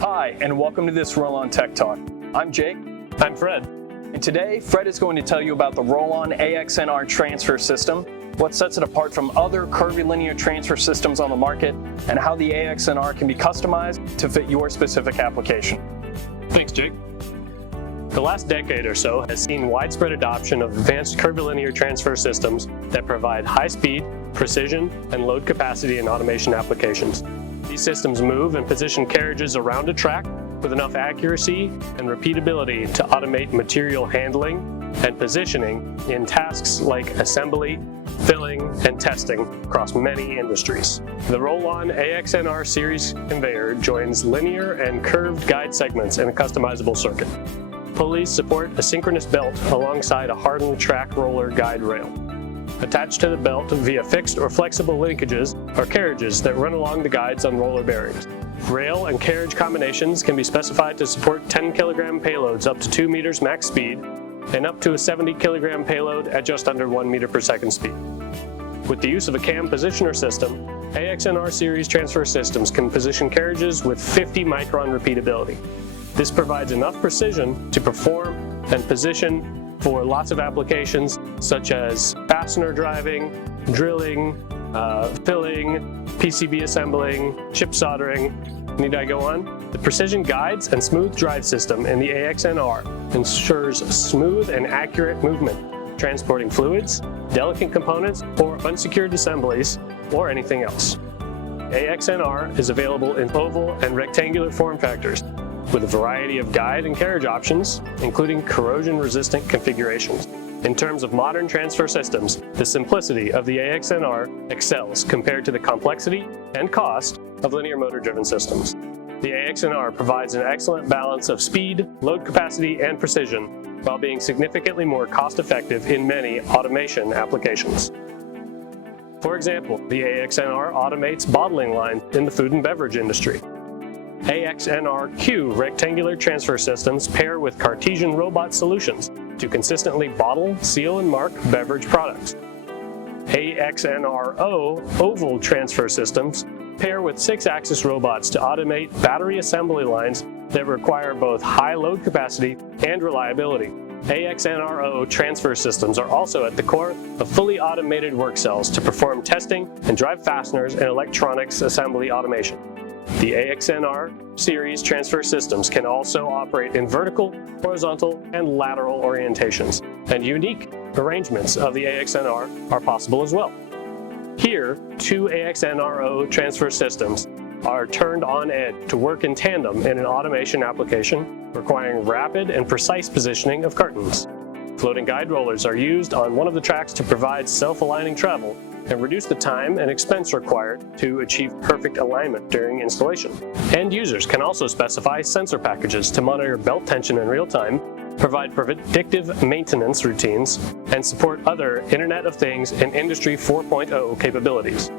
Hi, and welcome to this Rollon Tech Talk. I'm Jake. I'm Fred. And today, Fred is going to tell you about the Rollon AXNR transfer system, what sets it apart from other curvilinear transfer systems on the market, and how the AXNR can be customized to fit your specific application. Thanks, Jake. The last decade or so has seen widespread adoption of advanced curvilinear transfer systems that provide high speed, precision, and load capacity in automation applications. These systems move and position carriages around a track with enough accuracy and repeatability to automate material handling and positioning in tasks like assembly, filling, and testing across many industries. The Rollon AXNR series conveyor joins linear and curved guide segments in a customizable circuit. Pulleys support a synchronous belt alongside a hardened track roller guide rail. Attached to the belt via fixed or flexible linkages are carriages that run along the guides on roller bearings. Rail and carriage combinations can be specified to support 10 kilogram payloads up to 2 meters max speed and up to a 70 kilogram payload at just under 1 meter per second speed. With the use of a cam positioner system, AXNR series transfer systems can position carriages with 50 micron repeatability. This provides enough precision to perform and position for lots of applications such as fastener driving, drilling, filling, PCB assembling, chip soldering. Need I go on? The precision guides and smooth drive system in the AXNR ensures smooth and accurate movement, transporting fluids, delicate components, or unsecured assemblies, or anything else. AXNR is available in oval and rectangular form factors, with a variety of guide and carriage options, including corrosion-resistant configurations. In terms of modern transfer systems, the simplicity of the AXNR excels compared to the complexity and cost of linear motor-driven systems. The AXNR provides an excellent balance of speed, load capacity, and precision, while being significantly more cost-effective in many automation applications. For example, the AXNR automates bottling lines in the food and beverage industry. AXNR-Q rectangular transfer systems pair with Cartesian robot solutions to consistently bottle, seal, and mark beverage products. AXNR-O oval transfer systems pair with 6-axis robots to automate battery assembly lines that require both high load capacity and reliability. AXNR-O transfer systems are also at the core of fully automated work cells to perform testing and drive fasteners and electronics assembly automation. The AXNR series transfer systems can also operate in vertical, horizontal, and lateral orientations, and unique arrangements of the AXNR are possible as well. Here, 2 AXNR-O transfer systems are turned on edge to work in tandem in an automation application requiring rapid and precise positioning of cartons. Floating guide rollers are used on one of the tracks to provide self-aligning travel and reduce the time and expense required to achieve perfect alignment during installation. End users can also specify sensor packages to monitor belt tension in real time, provide predictive maintenance routines, and support other Internet of Things and Industry 4.0 capabilities.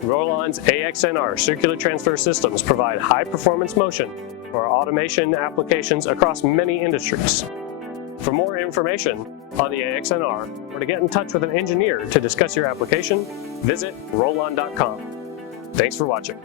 Rollon's AXNR circular transfer systems provide high-performance motion for automation applications across many industries. For more information on the AXNR or to get in touch with an engineer to discuss your application, visit rollon.com. Thanks for watching.